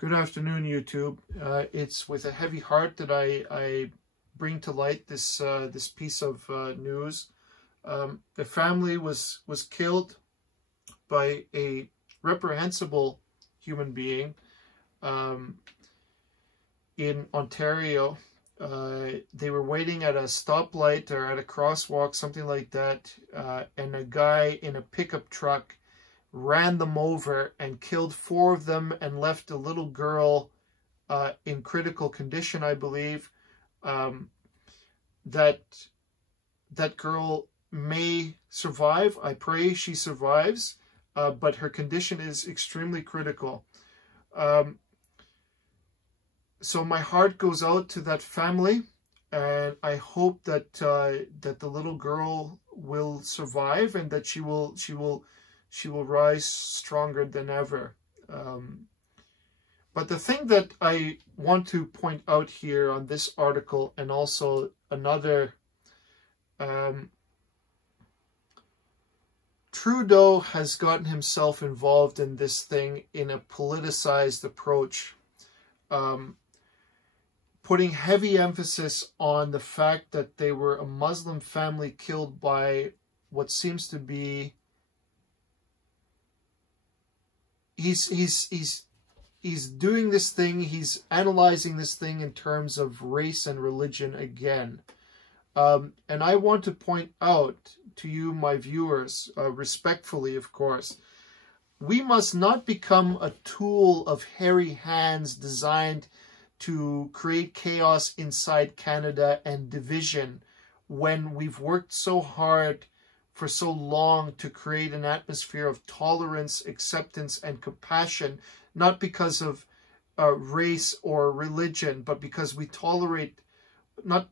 Good afternoon, YouTube. It's with a heavy heart that I bring to light this this piece of news. The family was killed by a reprehensible human being in Ontario. They were waiting at a stoplight or at a crosswalk, something like that, and a guy in a pickup truck ran them over and killed 4 of them and left a little girl in critical condition, I believe. That girl may survive. I pray she survives, but her condition is extremely critical. So my heart goes out to that family, and I hope that that the little girl will survive and that she will rise stronger than ever. But the thing that I want to point out here on this article, and also another, Trudeau has gotten himself involved in this thing in a politicized approach, putting heavy emphasis on the fact that they were a Muslim family killed by what seems to be he's doing this thing, he's analyzing this thing in terms of race and religion again. And I want to point out to you, my viewers, respectfully, of course, we must not become a tool of hairy hands designed to create chaos inside Canada and division when we've worked so hard for so long to create an atmosphere of tolerance, acceptance, and compassion, not because of race or religion, but because we tolerate, not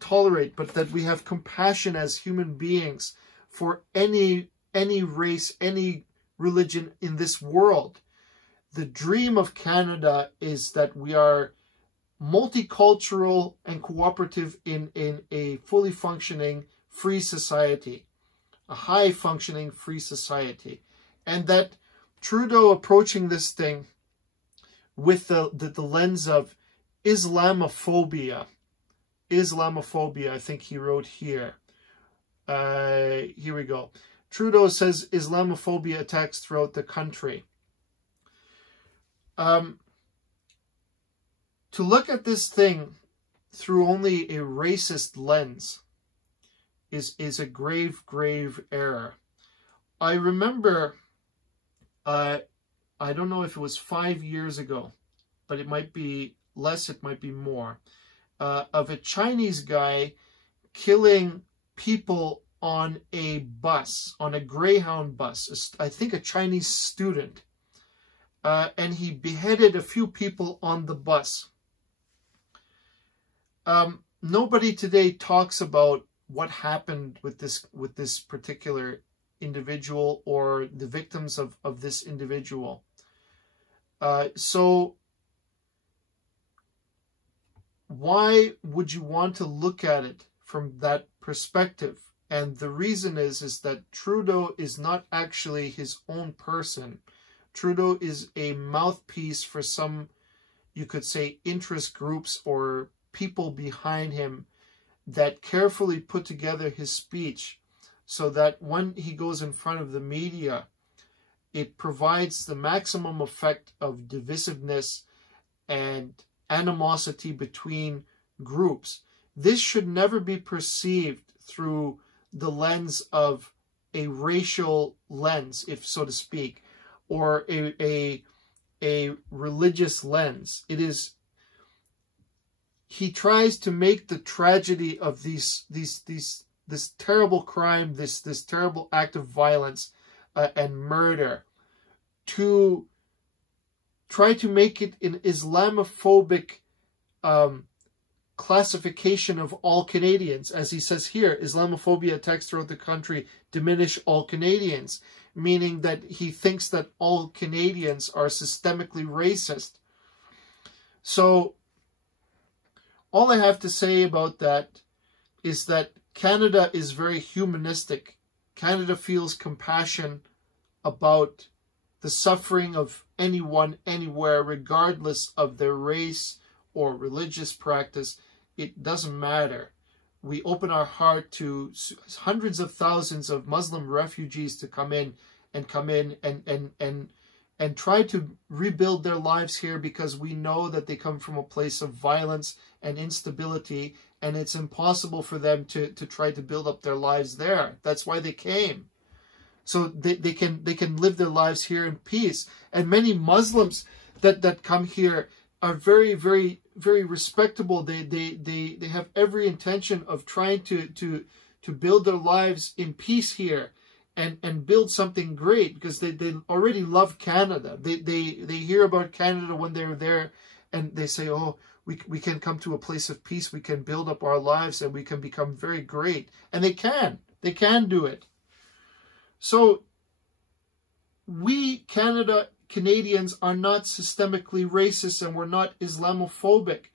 tolerate, but that we have compassion as human beings for any race, any religion in this world. The dream of Canada is that we are multicultural and cooperative in a fully functioning free society. A high-functioning free society, and that Trudeau approaching this thing with the lens of Islamophobia, I think he wrote here. Here we go. Trudeau says Islamophobia attacks throughout the country. To look at this thing through only a racist lens is a grave error. I remember, I don't know if it was 5 years ago, but it might be less, it might be more, of a Chinese guy killing people on a bus, on a Greyhound bus, I think a Chinese student, and he beheaded a few people on the bus. Nobody today talks about what happened with this particular individual or the victims of this individual. So why would you want to look at it from that perspective? And the reason is that Trudeau is not actually his own person. Trudeau is a mouthpiece for some, you could say, interest groups or people behind him that carefully put together his speech so that when he goes in front of the media, it provides the maximum effect of divisiveness and animosity between groups. This should never be perceived through the lens of a racial lens, if so to speak, or a religious lens. It is, he tries to make the tragedy of this terrible crime, this terrible act of violence and murder, to try to make it an Islamophobic classification of all Canadians. As he says here, Islamophobia attacks throughout the country diminish all Canadians, meaning that he thinks that all Canadians are systemically racist. So all I have to say about that is that Canada is very humanistic. Canada feels compassion about the suffering of anyone, anywhere, regardless of their race or religious practice. It doesn't matter. We open our heart to hundreds of thousands of Muslim refugees to come in and try to rebuild their lives here, because we know that they come from a place of violence and instability, and it's impossible for them to try to build up their lives there. That's why they came. So they can live their lives here in peace. And many Muslims that come here are very, very, very respectable. They have every intention of trying to build their lives in peace here and build something great, because they already love Canada. They hear about Canada when they're there, and they say, oh, we can come to a place of peace, we can build up our lives, and we can become very great. And they can do it. So we Canadians are not systemically racist, and we're not Islamophobic.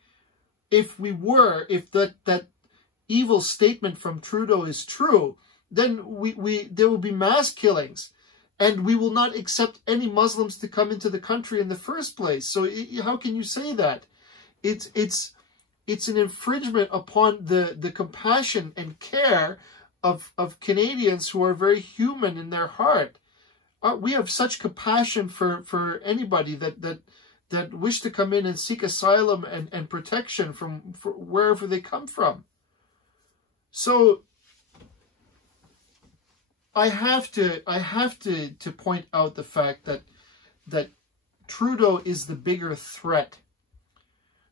If we were, if that evil statement from Trudeau is true, then there will be mass killings, and we will not accept any Muslims to come into the country in the first place. So how can you say that? It's an infringement upon the compassion and care of Canadians who are very human in their heart. We have such compassion for anybody that wish to come in and seek asylum and protection from wherever they come from. So I have to point out the fact that Trudeau is the bigger threat.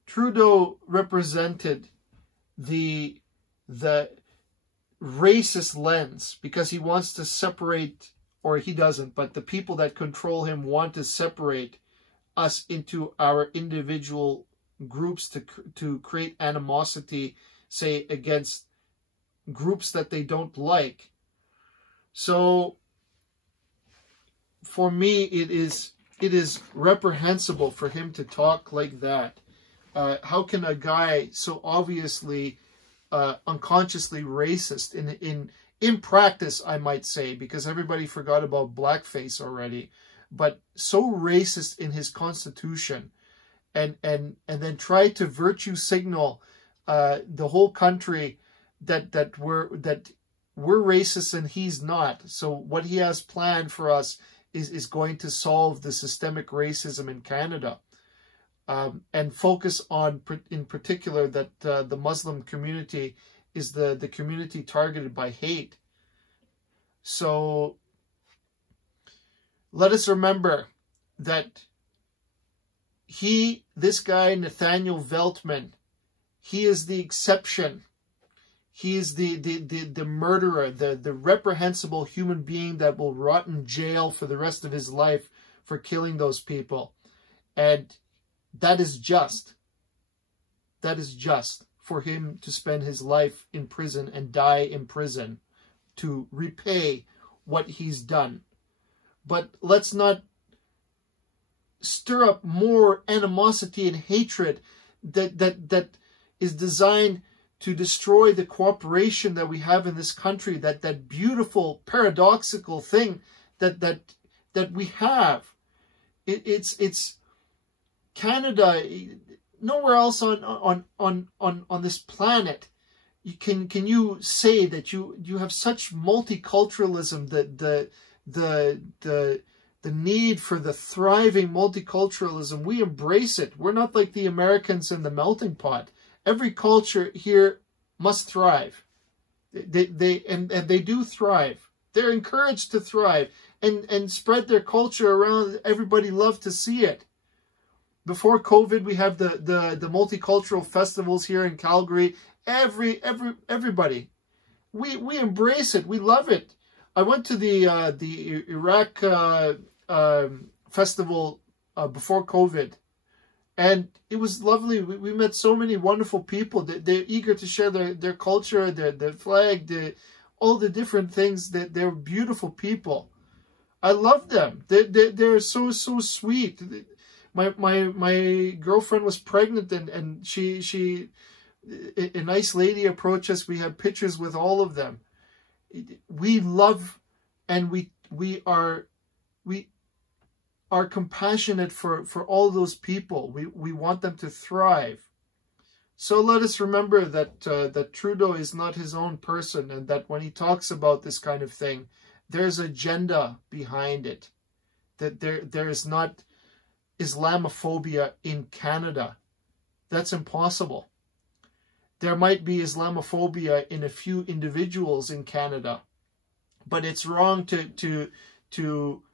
Trudeau represented the racist lens, because he wants to separate, or he doesn't, but the people that control him want to separate us into our individual groups to create animosity, say, against groups that they don't like. So for me, it is reprehensible for him to talk like that. How can a guy so obviously unconsciously racist in practice, I might say, because everybody forgot about blackface already, but so racist in his constitution, and then try to virtue signal the whole country that we're racist and he's not. So what he has planned for us is going to solve the systemic racism in Canada, and focus on, in particular, that the Muslim community is the community targeted by hate. So let us remember that this guy, Nathaniel Veltman, he is the exception. He is the murderer, the reprehensible human being that will rot in jail for the rest of his life for killing those people. And that is just. That is just for him to spend his life in prison and die in prison to repay what he's done. But let's not stir up more animosity and hatred that is designed to destroy the cooperation that we have in this country, that beautiful paradoxical thing that we have. It's Canada. Nowhere else on this planet can you say that you have such multiculturalism, the need for the thriving multiculturalism. We embrace it. We're not like the Americans in the melting pot. Every culture here must thrive. They do thrive. They're encouraged to thrive and spread their culture around. Everybody loves to see it. Before COVID, we have the multicultural festivals here in Calgary. Everybody, we embrace it. We love it. I went to the Iraq festival before COVID, and it was lovely. We met so many wonderful people. They're eager to share their culture, their flag, all the different things. They're beautiful people. I love them. They're so sweet. My girlfriend was pregnant, and she a nice lady approached us. We had pictures with all of them. We love, and we are compassionate for all those people. We want them to thrive. So let us remember that that Trudeau is not his own person, and that when he talks about this kind of thing, there's agenda behind it. That there is not Islamophobia in Canada. That's impossible. There might be Islamophobia in a few individuals in Canada, but it's wrong to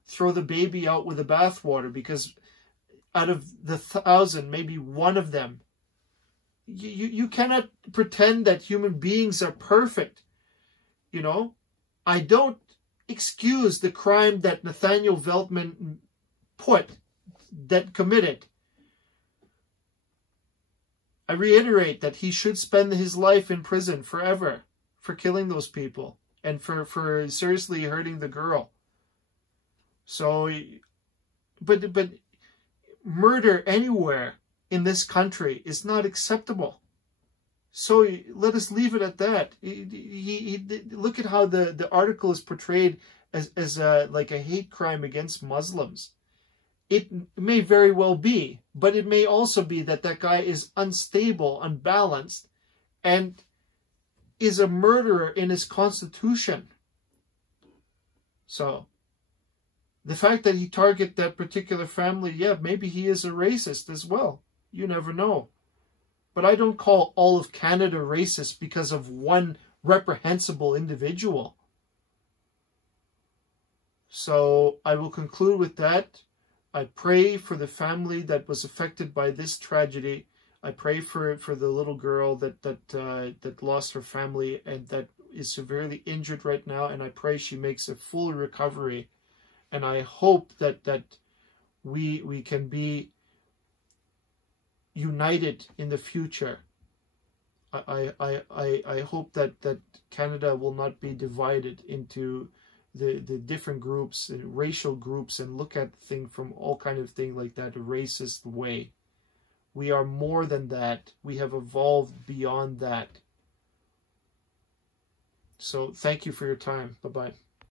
throw the baby out with the bathwater, because out of the 1,000, maybe one of them. You cannot pretend that human beings are perfect. You know, I don't excuse the crime that Nathaniel Veltman committed. I reiterate that he should spend his life in prison forever for killing those people and for seriously hurting the girl. So, but murder anywhere in this country is not acceptable. So let us leave it at that. Look at how the article is portrayed as like a hate crime against Muslims. It may very well be, but it may also be that that guy is unstable, unbalanced, and is a murderer in his constitution. So the fact that he targeted that particular family, yeah, maybe he is a racist as well. You never know. But I don't call all of Canada racist because of one reprehensible individual. So I will conclude with that. I pray for the family that was affected by this tragedy. I pray for the little girl that lost her family and that is severely injured right now. And I pray she makes a full recovery. And I hope that we can be united in the future. I hope that Canada will not be divided into the different groups and racial groups and look at things from all kind of thing like that, a racist way. We are more than that. We have evolved beyond that. So thank you for your time. Bye-bye.